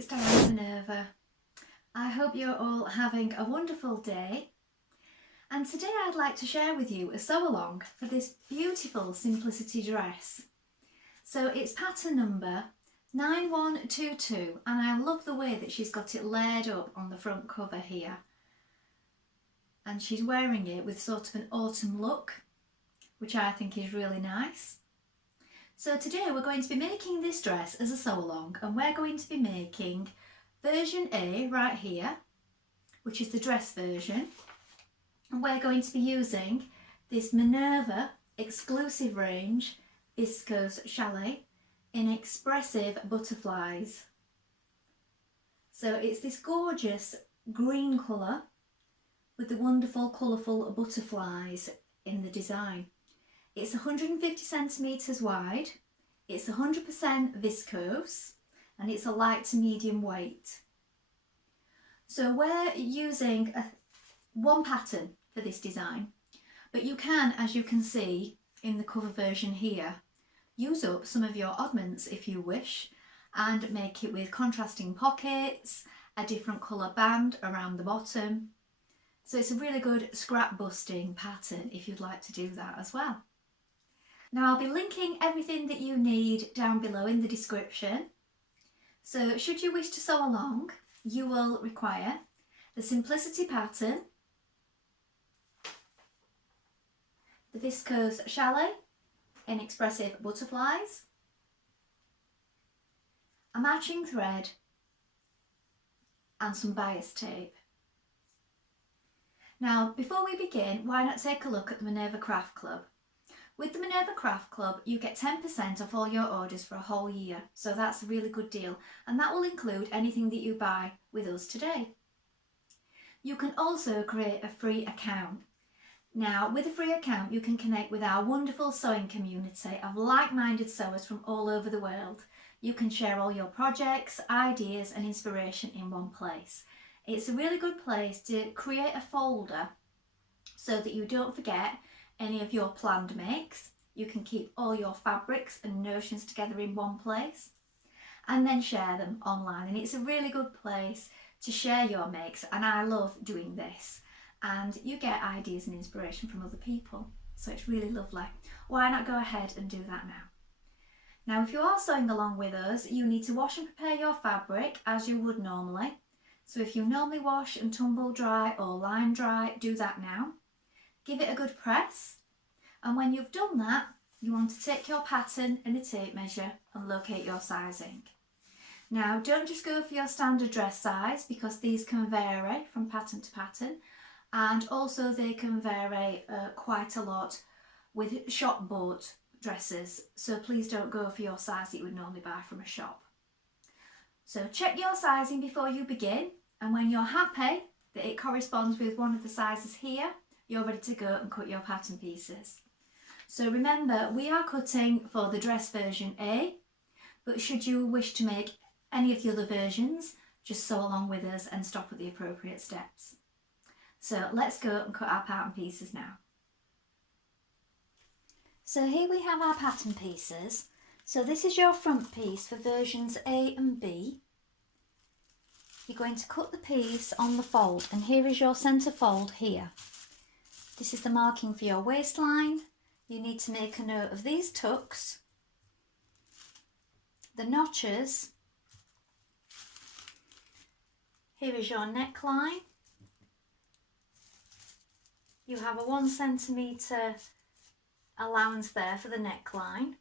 it's Dianne Minerva. I hope you're all having a wonderful day, and today I'd like to share with you a sew along for this beautiful simplicity dress. So it's pattern number 9122, and I love the way that she's got it layered up on the front cover here, and she's wearing it with sort of an autumn look, which I think is really nice. So today we're going to be making this dress as a sew along, and we're going to be making version A right here, which is the dress version, and we're going to be using this Minerva exclusive range viscose chalet in expressive butterflies. So it's this gorgeous green colour with the wonderful colourful butterflies in the design. It's 150 centimetres wide, it's 100% viscose, and it's a light to medium weight. So we're using one pattern for this design, but you can, as you can see in the cover version here, use up some of your oddments if you wish and make it with contrasting pockets, a different colour band around the bottom. So it's a really good scrap busting pattern if you'd like to do that as well. Now I'll be linking everything that you need down below in the description. So should you wish to sew along, you will require the simplicity pattern, the viscose chalet in expressive butterflies, a matching thread and some bias tape. Now before we begin, why not take a look at the Minerva Craft Club. With the Minerva Craft Club, you get 10% off all your orders for a whole year, so that's a really good deal, and that will include anything that you buy with us today. You can also create a free account. Now, with a free account, you can connect with our wonderful sewing community of like-minded sewers from all over the world. You can share all your projects, ideas and inspiration in one place. It's a really good place to create a folder so that you don't forget any of your planned makes. You can keep all your fabrics and notions together in one place and then share them online, and it's a really good place to share your makes, and I love doing this, and you get ideas and inspiration from other people, so it's really lovely. Why not go ahead and do that now? Now if you are sewing along with us, you need to wash and prepare your fabric as you would normally. So if you normally wash and tumble dry or line dry, do that now. Give it a good press, and when you've done that, you want to take your pattern and a tape measure and locate your sizing. Now don't just go for your standard dress size, because these can vary from pattern to pattern, and also they can vary quite a lot with shop bought dresses, so please don't go for your size that you would normally buy from a shop. So check your sizing before you begin, and when you're happy that it corresponds with one of the sizes here, you're ready to go and cut your pattern pieces. So remember, we are cutting for the dress version A, but should you wish to make any of the other versions, just sew along with us and stop at the appropriate steps. So let's go and cut our pattern pieces now. So here we have our pattern pieces. So this is your front piece for versions A and B. You're going to cut the piece on the fold, and here is your centre fold here. This is the marking for your waistline. You need to make a note of these tucks, the notches. Here is your neckline. You have a 1 centimetre allowance there for the neckline.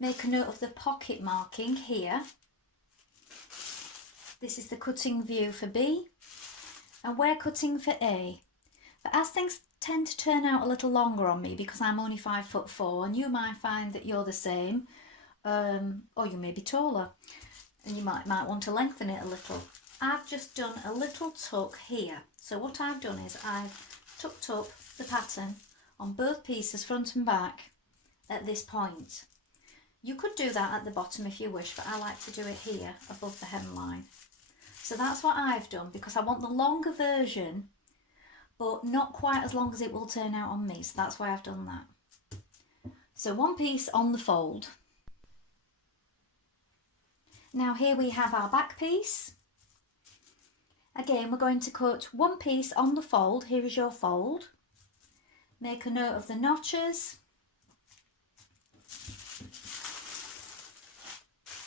Make a note of the pocket marking here. This is the cutting view for B, and we're cutting for A. But as things tend to turn out a little longer on me, because I'm only 5'4", and you might find that you're the same, or you may be taller, and you might want to lengthen it a little. I've just done a little tuck here. So what I've done is I've tucked up the pattern on both pieces, front and back, at this point. You could do that at the bottom if you wish, but I like to do it here above the hemline. So that's what I've done, because I want the longer version, but not quite as long as it will turn out on me, so that's why I've done that. So one piece on the fold. Now here we have our back piece. Again, we're going to cut one piece on the fold. Here is your fold. Make a note of the notches.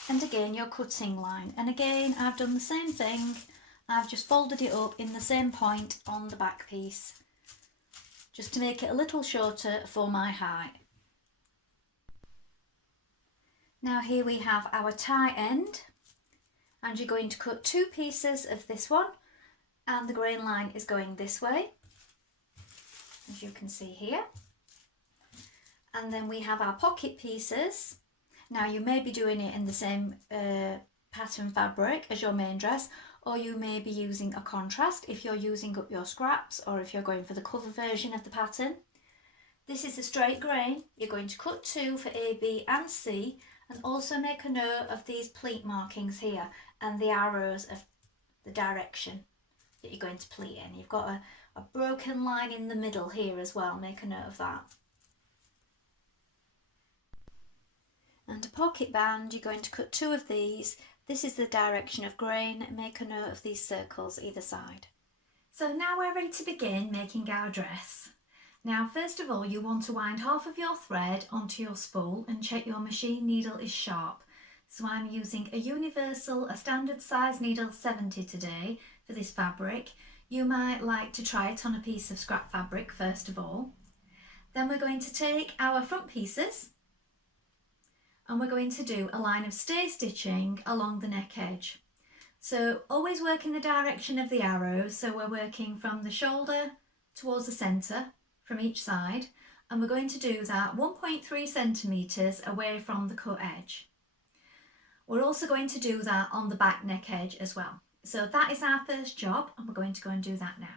And again, your cutting line. And again, I've done the same thing. I've just folded it up in the same point on the back piece, just to make it a little shorter for my height. Now here we have our tie end, and you're going to cut two pieces of this one, and the grain line is going this way, as you can see here. And then we have our pocket pieces. Now you may be doing it in the same pattern fabric as your main dress, or you may be using a contrast if you're using up your scraps, or if you're going for the cover version of the pattern. This is a straight grain. You're going to cut two for A, B and C, and also make a note of these pleat markings here and the arrows of the direction that you're going to pleat in. You've got a broken line in the middle here as well, make a note of that. And a pocket band, you're going to cut two of these. This is the direction of grain, make a note of these circles either side. So now we're ready to begin making our dress. Now first of all, you want to wind half of your thread onto your spool and check your machine needle is sharp. So I'm using a universal, a standard size needle 70 today for this fabric. You might like to try it on a piece of scrap fabric first of all. Then we're going to take our front pieces and we're going to do a line of stay stitching along the neck edge. So always work in the direction of the arrows, so we're working from the shoulder towards the centre from each side, and we're going to do that 1.3 centimetres away from the cut edge. We're also going to do that on the back neck edge as well. So that is our first job, and we're going to go and do that now.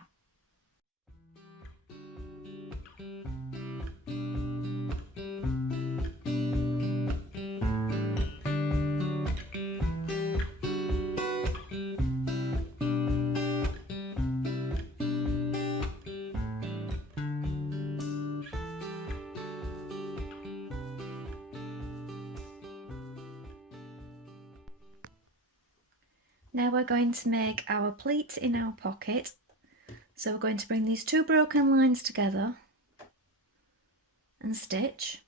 Now we're going to make our pleat in our pocket. So we're going to bring these two broken lines together and stitch.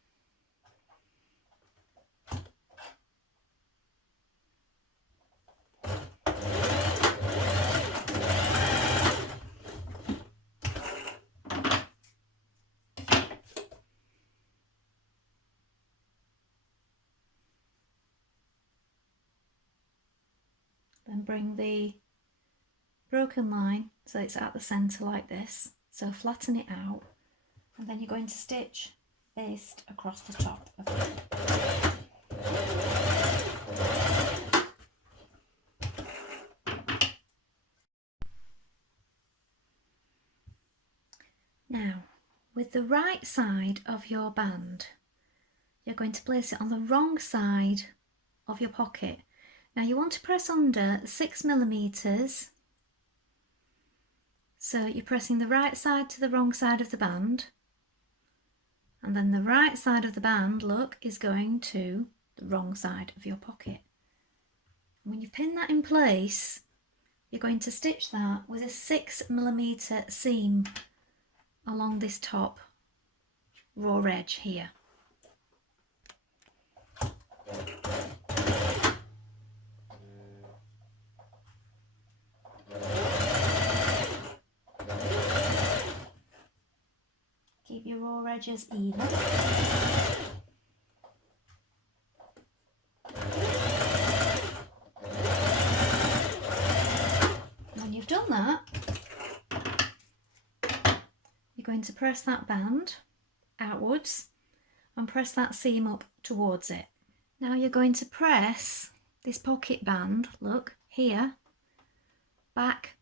Then bring the broken line so it's at the centre like this, so flatten it out, and then you're going to stitch based across the top of it. Now with the right side of your band, you're going to place it on the wrong side of your pocket. Now you want to press under 6mm, so you're pressing the right side to the wrong side of the band, and then the right side of the band, look, is going to the wrong side of your pocket. And when you pin that in place, you're going to stitch that with a 6mm seam along this top raw edge here. Keep your raw edges even. When you've done that, you're going to press that band outwards and press that seam up towards it. Now you're going to press this pocket band, look, here, back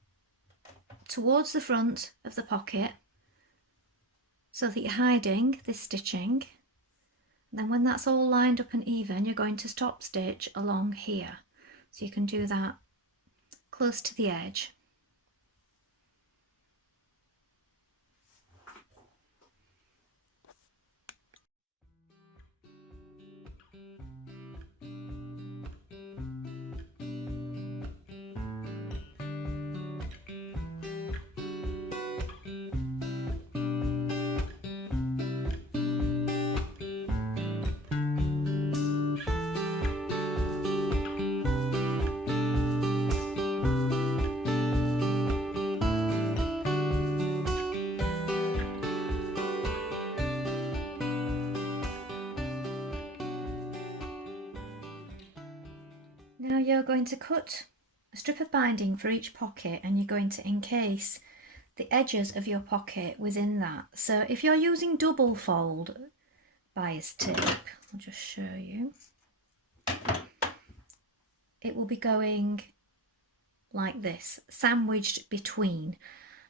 towards the front of the pocket, so that you're hiding this stitching. And then when that's all lined up and even, you're going to stop stitch along here. So you can do that close to the edge. Now you're going to cut a strip of binding for each pocket, and you're going to encase the edges of your pocket within that. So if you're using double fold bias tape, I'll just show you, it will be going like this, sandwiched between.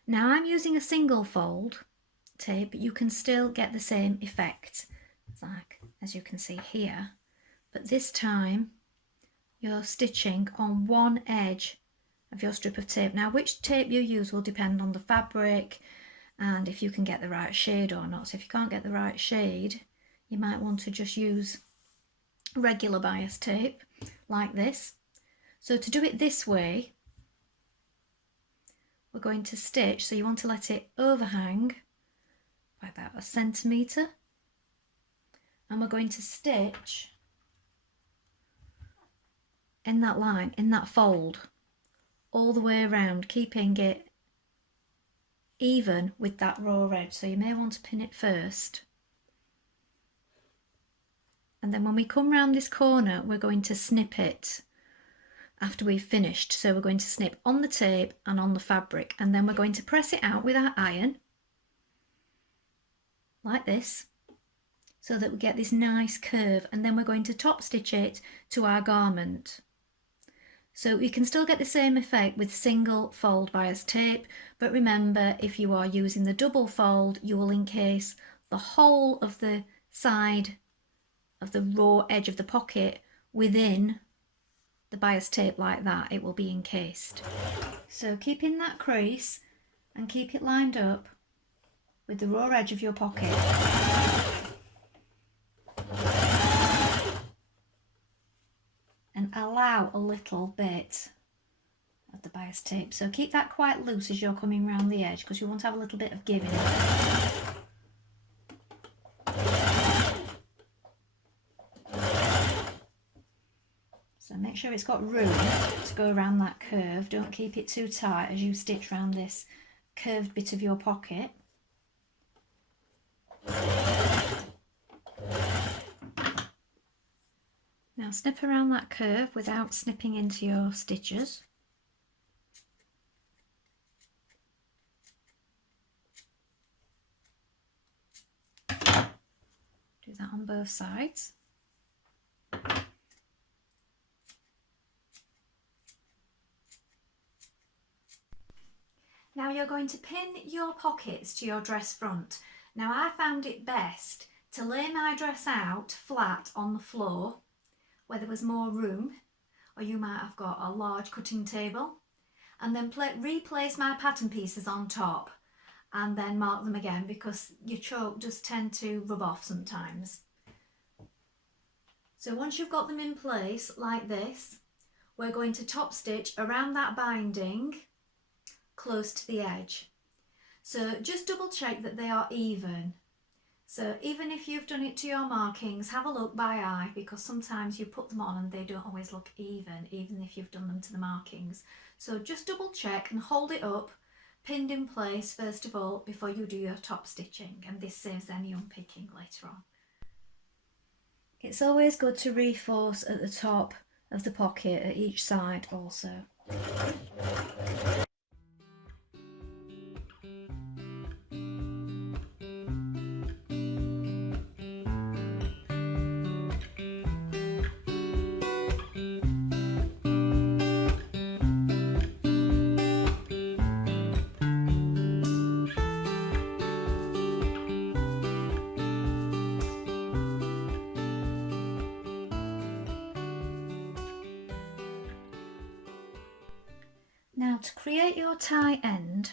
Now I'm using a single fold tape, but you can still get the same effect, like as you can see here, but this time you're stitching on one edge of your strip of tape. Now which tape you use will depend on the fabric and if you can get the right shade or not. So if you can't get the right shade, you might want to just use regular bias tape like this. So to do it this way, we're going to stitch, so you want to let it overhang by about 1 centimetre, and we're going to stitch in that line, in that fold, all the way around, keeping it even with that raw edge. So you may want to pin it first, and then when we come round this corner we're going to snip it after we've finished. So we're going to snip on the tape and on the fabric, and then we're going to press it out with our iron like this, so that we get this nice curve, and then we're going to top stitch it to our garment. So you can still get the same effect with single fold bias tape, but remember, if you are using the double fold, you will encase the whole of the side of the raw edge of the pocket within the bias tape like that. It will be encased. So keep in that crease and keep it lined up with the raw edge of your pocket. And allow a little bit of the bias tape. So keep that quite loose as you're coming around the edge, because you want to have a little bit of give in it. So make sure it's got room to go around that curve. Don't keep it too tight as you stitch around this curved bit of your pocket. Now snip around that curve without snipping into your stitches. Do that on both sides. Now you're going to pin your pockets to your dress front. Now I found it best to lay my dress out flat on the floor where there was more room, or you might have got a large cutting table, and then replace my pattern pieces on top and then mark them again, because your chalk does tend to rub off sometimes. So once you've got them in place like this, we're going to top stitch around that binding close to the edge. So just double check that they are even. So even if you've done it to your markings, have a look by eye, because sometimes you put them on and they don't always look even if you've done them to the markings. So just double check and hold it up, pinned in place first of all before you do your top stitching, and this saves any unpicking later on. It's always good to reinforce at the top of the pocket at each side also. Now to create your tie end,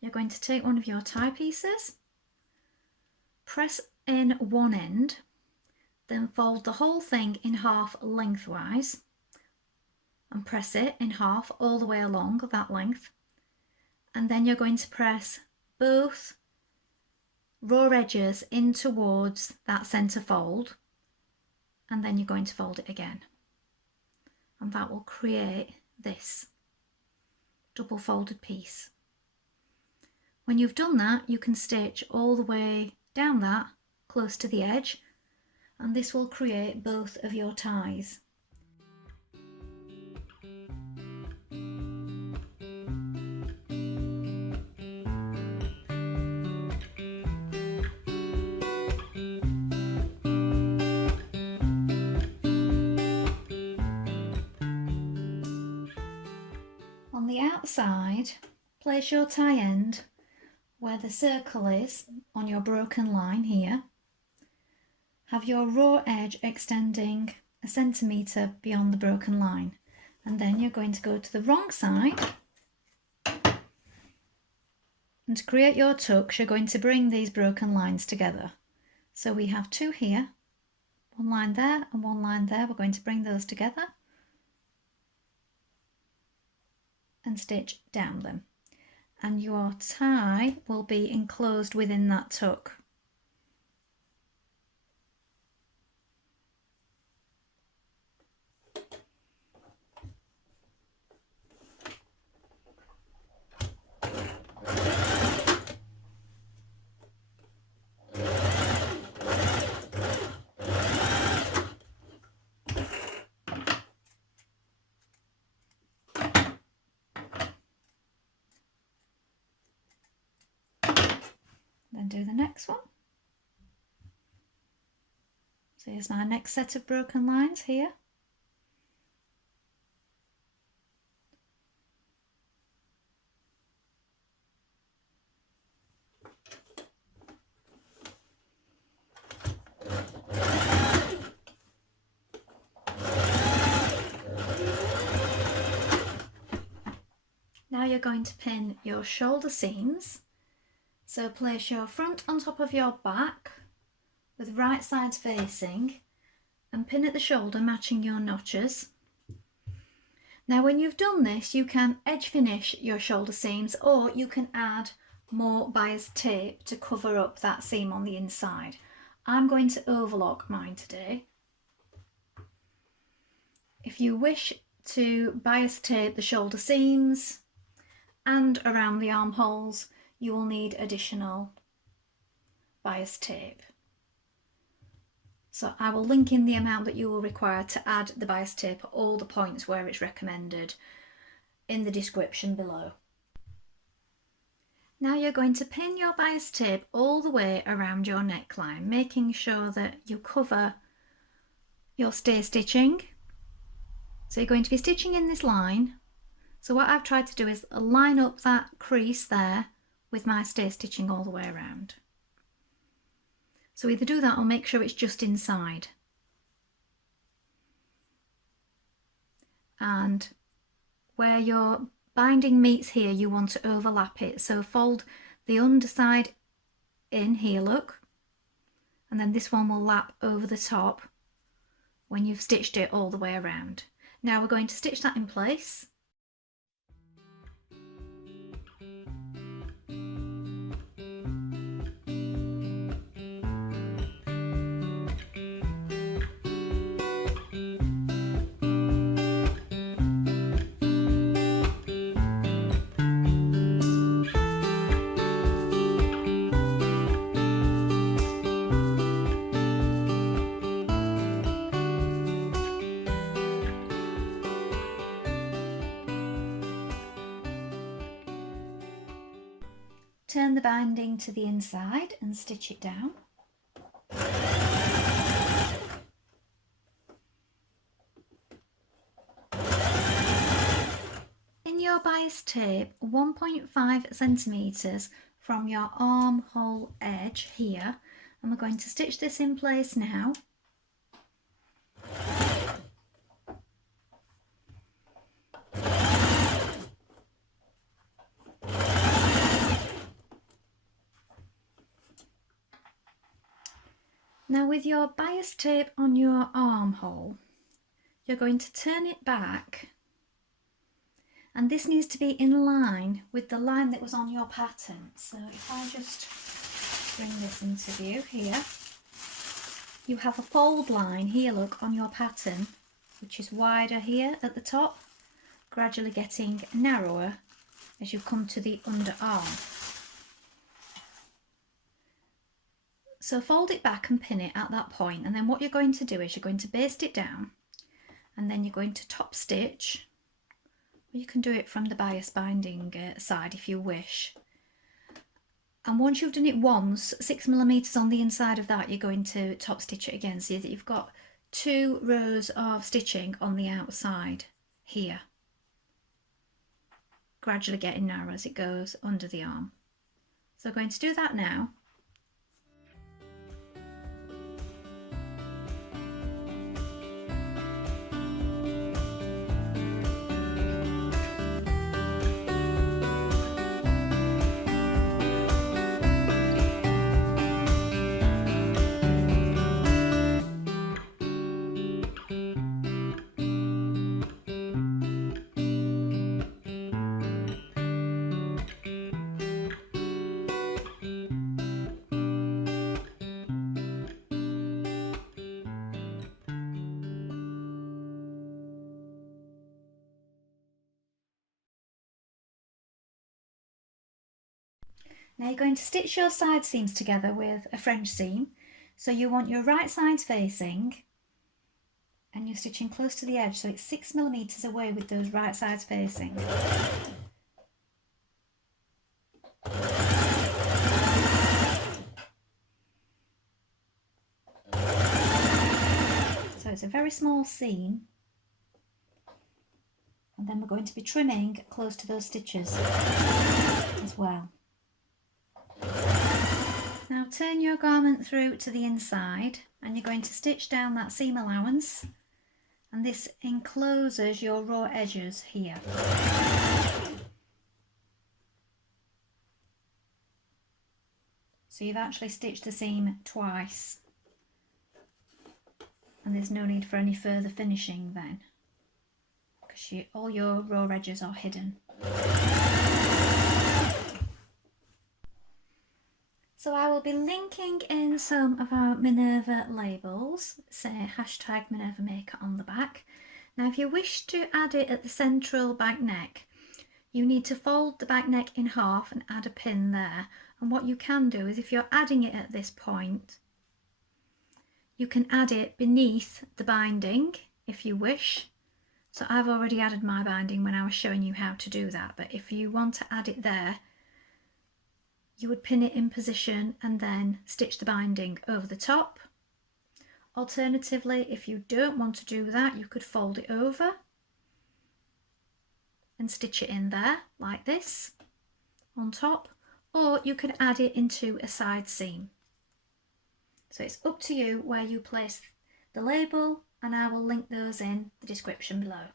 you're going to take one of your tie pieces, press in one end, then fold the whole thing in half lengthwise and press it in half all the way along that length, and then you're going to press both raw edges in towards that centre fold, and then you're going to fold it again. And that will create this double folded piece. When you've done that, you can stitch all the way down that close to the edge, and this will create both of your ties. On the outside, place your tie end where the circle is on your broken line here. Have your raw edge extending 1 centimetre beyond the broken line, and then you're going to go to the wrong side, and to create your tucks you're going to bring these broken lines together. So we have 2 here, 1 line there and 1 line there. We're going to bring those together and stitch down them, and your tie will be enclosed within that tuck. Then do the next one. So here's my next set of broken lines here. Now you're going to pin your shoulder seams. So place your front on top of your back with right sides facing and pin at the shoulder matching your notches. Now when you've done this you can edge finish your shoulder seams, or you can add more bias tape to cover up that seam on the inside. I'm going to overlock mine today. If you wish to bias tape the shoulder seams and around the armholes, you will need additional bias tape. So I will link in the amount that you will require to add the bias tape at all the points where it's recommended in the description below. Now you're going to pin your bias tape all the way around your neckline, making sure that you cover your stay stitching. So you're going to be stitching in this line. So what I've tried to do is line up that crease there with my stay stitching all the way around. So either do that or make sure it's just inside. And where your binding meets here, you want to overlap it. So fold the underside in here, look, and then this one will lap over the top when you've stitched it all the way around. Now we're going to stitch that in place. Turn the binding to the inside and stitch it down. In your bias tape, 1.5 centimetres from your armhole edge here, and we're going to stitch this in place now. Now with your bias tape on your armhole, you're going to turn it back, and this needs to be in line with the line that was on your pattern. So if I just bring this into view here, you have a fold line here, look, on your pattern, which is wider here at the top, gradually getting narrower as you come to the underarm. So fold it back and pin it at that point, and then what you're going to do is you're going to baste it down, and then you're going to top stitch, or you can do it from the bias binding side if you wish. And once you've done it once, 6mm on the inside of that, you're going to top stitch it again, so that you've got 2 rows of stitching on the outside here, gradually getting narrow as it goes under the arm. So I'm going to do that now. Now you're going to stitch your side seams together with a French seam. So you want your right sides facing, and you're stitching close to the edge, so it's 6mm away with those right sides facing. So it's a very small seam, and then we're going to be trimming close to those stitches as well. Now turn your garment through to the inside, and you're going to stitch down that seam allowance, and this encloses your raw edges here. So you've actually stitched the seam twice, and there's no need for any further finishing then, because all your raw edges are hidden. So I will be linking in some of our Minerva labels, say hashtag Minerva Maker on the back. Now if you wish to add it at the central back neck, you need to fold the back neck in half and add a pin there. And what you can do is, if you're adding it at this point, you can add it beneath the binding if you wish. So I've already added my binding when I was showing you how to do that, but if you want to add it there, you would pin it in position and then stitch the binding over the top. Alternatively, if you don't want to do that, you could fold it over and stitch it in there like this on top, or you could add it into a side seam. So it's up to you where you place the label, and I will link those in the description below.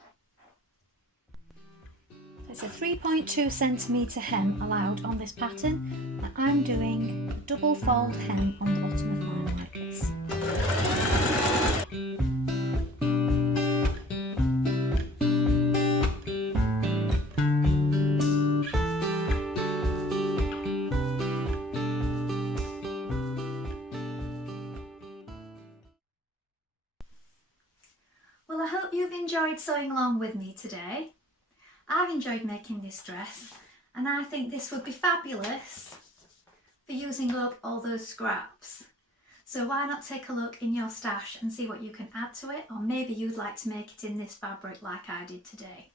It's a 3.2cm hem allowed on this pattern, and I'm doing a double fold hem on the bottom of mine like this. Well, I hope you've enjoyed sewing along with me today. I've enjoyed making this dress, and I think this would be fabulous for using up all those scraps. So why not take a look in your stash and see what you can add to it, or maybe you'd like to make it in this fabric like I did today.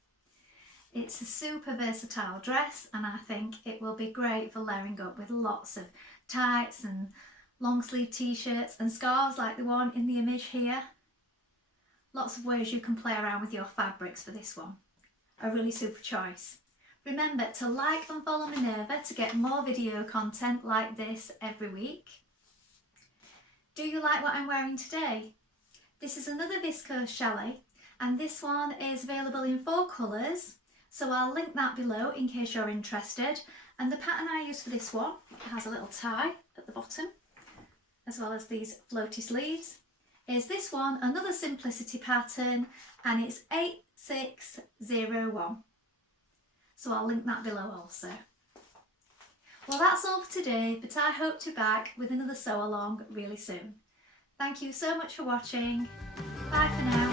It's a super versatile dress, and I think it will be great for layering up with lots of tights and long sleeve t-shirts and scarves like the one in the image here. Lots of ways you can play around with your fabrics for this one. A really super choice. Remember to like and follow Minerva to get more video content like this every week. Do you like what I'm wearing today? This is another viscose chalet, and this one is available in 4 colours, so I'll link that below in case you're interested. And the pattern I use for this one has a little tie at the bottom, as well as these floaty sleeves. Is this one, another simplicity pattern, and it's 8601. So I'll link that below also. Well, that's all for today, but I hope to be back with another sew along really soon. Thank you so much for watching. Bye for now.